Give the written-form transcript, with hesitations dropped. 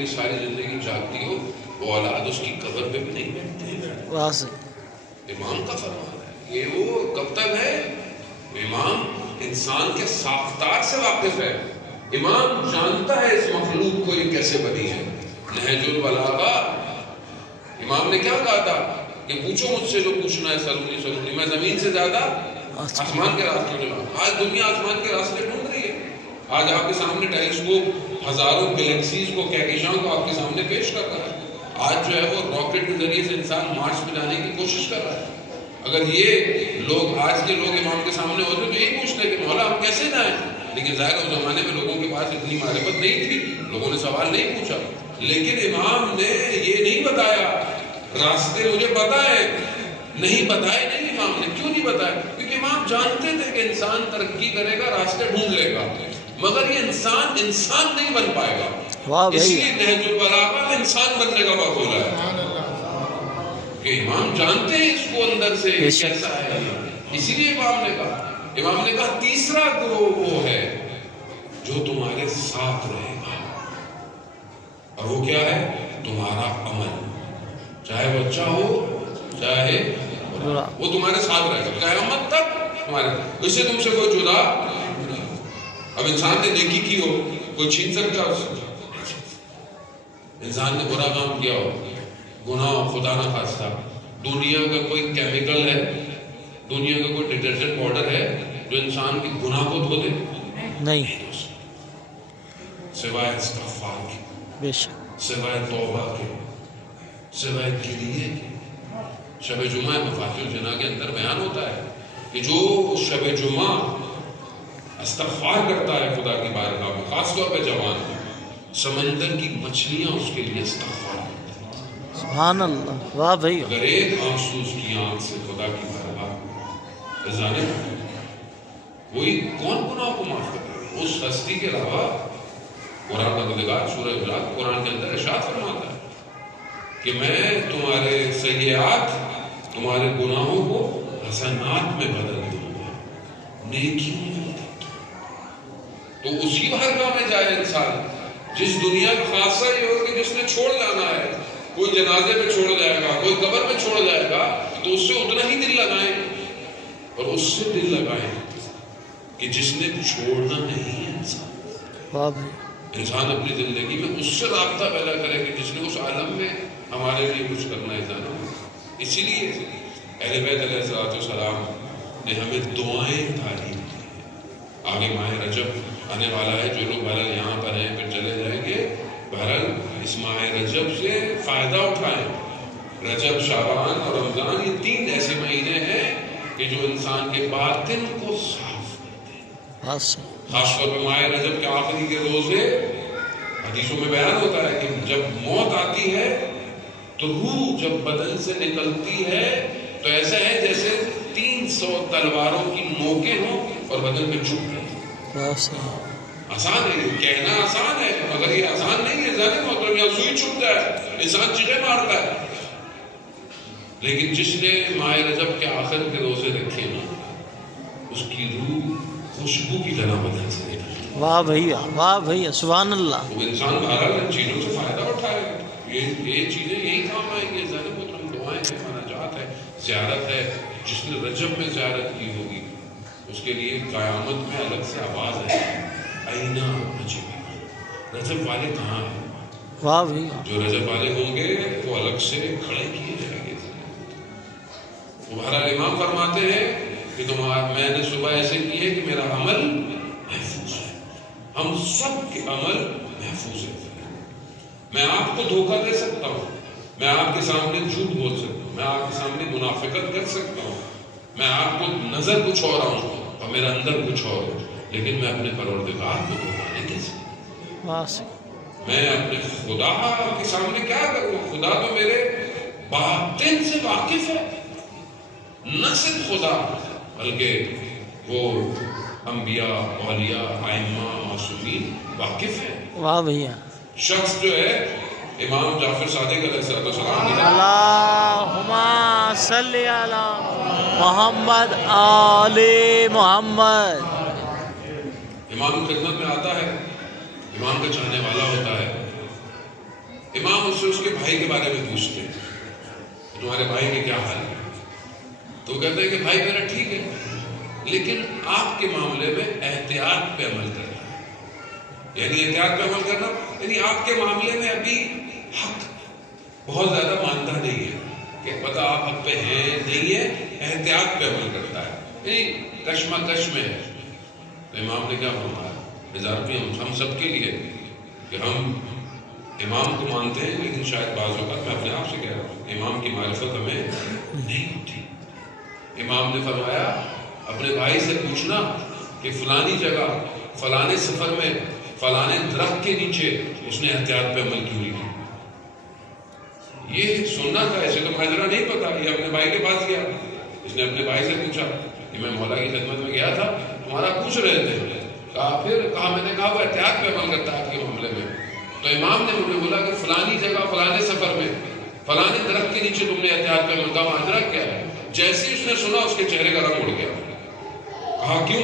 لیے ساری زندگی جاگتی ہو، وہ اولاد اس کی قبر پہ بھی نہیں بیٹھتے. امام کا فرمان ہے. یہ وہ کب تک ہے؟ امام انسان کے ساختار سے واقف ہے. امام جانتا ہے اس مخلوق کو یہ کیسے بنی ہے. نہج البلاغہ امام نے کیا کہا تھا کہ پوچھو مجھ سے جو پوچھنا ہے، سلونی میں زمین سے زیادہ آسمان کے راستے ڈھونڈا. آج دنیا آسمان کے راستے ڈھونڈ رہی ہے. آج آپ کے سامنے ٹیلیسکوپ ہزاروں گلیکسیز کو، کہکشاؤں کو آپ کے سامنے پیش کر رہا ہے. آج جو ہے وہ راکٹ کے ذریعے سے انسان مارس پہ جانے کی کوشش کر رہا ہے. اگر یہ لوگ، آج کے لوگ امام کے سامنے ہوتے تو یہی پوچھتے کہ مولا ہم کیسے جائیں. لیکن ظاہر اس زمانے میں لوگوں کے پاس اتنی معرفت نہیں تھی، لوگوں نے سوال نہیں پوچھا. لیکن امام نے یہ نہیں بتایا راستے مجھے پتہ ہے، نہیں بتائے. نہیں امام نے کیوں نہیں بتایا؟ کیونکہ امام جانتے تھے کہ انسان ترقی کرے گا، راستے ڈھونڈ لے گا، مگر یہ انسان نہیں بن پائے گا. اس لیے نہج البلاغہ انسان بننے کا وقت ہو رہا ہے کہ امام جانتے ہیں اس کو اندر سے کیسا ہے. اسی لیے امام نے کہا تیسرا گروہ وہ ہے جو تمہارے ساتھ رہے گا. اور وہ کیا ہے؟ تمہارا عمل. چاہے بچہ ہو چاہے وہ تمہارے ساتھ رہے گا قیامت تک تمہارے. اس سے تم سے کوئی جدا. اب انسان نے نیکی کی ہو، کوئی چھین سکتا ہے اس سے؟ انسان نے برا کام کیا ہو، گناہ ہو، خدا نہ خواستہ، دنیا کا کوئی کیمیکل ہے، دنیا کا کوئی ڈٹرجنٹ پاؤڈر ہے جو انسان کی گناہ کو دھو دے؟ نہیں، سوائے استغفار کے، سوائے توبہ کے، سوائے گریے کے. شب جمعہ مفاتیح الجناح کے اندر بیان ہوتا ہے کہ جو شب جمعہ استغفار کرتا ہے خدا کی بارگاہ میں، خاص طور پہ جوان، سمندر کی مچھلیاں اس کے لیے استغفار کرتی ہیں. سبحان اللہ. واہ بھائی. اگر ایک آنسو اس کی آنکھ سے خدا کی بارگاہ جانے وہی کون گناہ کو معاف کر رہے ہیں؟ اس ہستی کے علاوہ قرآن کا نگار سورہ حجرات قرآن کے اندر ارشاد فرماتا ہے کہ میں تمہارے سیئات، تمہارے گناہوں کو حسنات میں بدل دوں گا، نیکیوں میں بدل دوں گا. تو اسی بارگاہ میں جائے انسان جس دنیا کا خاصہ یہ ہو کہ جس نے چھوڑ جانا ہے. کوئی جنازے میں چھوڑ جائے گا، کوئی قبر میں چھوڑ جائے گا، تو اس سے اتنا ہی دل لگائیں اور اس سے دل لگائیں کہ جس نے چھوڑنا نہیں ہے. انسان اپنی زندگی میں اس سے رابطہ پیدا کرے کہ جس نے اس عالم میں ہمارے لیے کچھ کرنا ہے جانا. اسی لیے اہل بیت علیہ الصلوۃ والسلام نے ہمیں دعائیں تعلیم دی. آگے ماہ رجب آنے والا ہے، جو لوگ بہرحال یہاں پر ہیں پھر چلے جائیں گے، بہرحال اس ماہ رجب سے فائدہ اٹھائیں. رجب، شعبان اور رمضان یہ 3 ایسے مہینے ہیں کہ جو انسان کے باطن کو صاف کرتے ہیں. خاص طور پہ ماہ رجب کے آخری کے روزے، حدیثوں میں بیان ہوتا ہے کہ جب موت آتی ہے تو روح جب بدن سے نکلتی ہے تو ایسا ہے جیسے 300 تلواروں کی نوکیں ہوں اور بدن میں چھپ رہی. آسان ہے، کہنا آسان ہے مگر یہ آسان نہیں ہے. ظاہر محترم یہاں سوئی چھپ جائے انسان چیخے مارتا ہے. لیکن جس نے ماہ رجب کے آخر کے روزے رکھے نا، اس کی روح خوشبو کی طرح بدن سے نکلتی. واہ بھیا، واہ بھیا، سبحان اللہ. وہ انسان بہرحال ان چیزوں سے فائدہ اٹھائے. یہ چیزیں یہی کام آئیں گے. ظاہر محترم دعائیں ہیں، مناجات ہے، زیارت ہے. جس نے رجب میں زیارت کی ہوگی اس کے لیے قیامت میں الگ سے آواز ہے، اینا رجب. رجب والے کہاں ہیں؟ واہ بھیا. جو رجب والے ہوں گے وہ الگ سے کھڑے کیے جائیں گے. بہرحال امام فرماتے ہیں کہ میں نے صبح ایسے کی ہے کہ میرا عمل محفوظ ہے. ہم سب کے عمل محفوظ ہے. میں آپ کو دھوکہ دے سکتا ہوں، میں آپ کے سامنے جھوٹ بول سکتا ہوں، میں آپ کے سامنے منافقت کر سکتا ہوں، میں آپ کو نظر کچھ اور آؤں اور میرا اندر کچھ اور ہو، لیکن میں اپنے پروردگار کو دھوکہ نہیں دے سکتا. میں اپنے خدا کے سامنے کیا کروں؟ خدا تو میرے باطن سے واقف ہے. نہ صرف خدا بلکہ وہ انبیاء، اولیاء، ائمہ، معصومین واقف ہیں. واہ بھیا. شخص جو ہے امام جعفر صادق علیہ السلام کی اللہم صلی علی محمد آل محمد. امام خدمت میں آتا ہے، امام کا چاہنے والا ہوتا ہے. امام اس سے اس کے بھائی کے بارے میں پوچھتے ہیں تمہارے بھائی کے کیا حال ہے؟ تو وہ کہتے ہیں کہ بھائی میرا ٹھیک ہے، لیکن آپ کے معاملے میں احتیاط پہ عمل کرنا، یعنی احتیاط پہ عمل کرنا یعنی آپ کے معاملے میں ابھی حق بہت زیادہ مانتا نہیں ہے کہ پتہ آپ حق پہ ہیں نہیں ہے، احتیاط پہ عمل کرتا ہے، یعنی کشمکش میں ہے۔ تو امام نے کیا فرمایا؟ اضافی ہم سب کے لیے کہ ہم امام کو مانتے ہیں، لیکن شاید بعض اوقات میں اپنے آپ سے کہہ رہا ہوں امام کی معرفت ہمیں نہیں ہوتی۔ امام نے فرمایا اپنے بھائی سے پوچھنا کہ فلانی جگہ فلانے سفر میں فلانے درخت کے نیچے اس نے احتیاط پہ عمل کیوں نہیں کیا۔ یہ سننا تھا، ایسے تو ماجرا نہیں پتا، یہ اپنے بھائی کے پاس گیا، اس نے اپنے بھائی سے پوچھا کہ میں مولا کی خدمت میں گیا تھا، تمہارا پوچھ رہے تھے، کہا میں نے کہا وہ احتیاط پہ عمل کرتا ہے آپ کے معاملے میں۔ تو امام نے مجھے بولا کہ فلانی جگہ فلانے سفر میں فلانے درخت کے نیچے تم نے احتیاط پہ عمل کا ماجرا کیا ہے؟ جیسے اس نے سنا اس کے چہرے کا رنگ اڑ گیا۔ کہا کیوں؟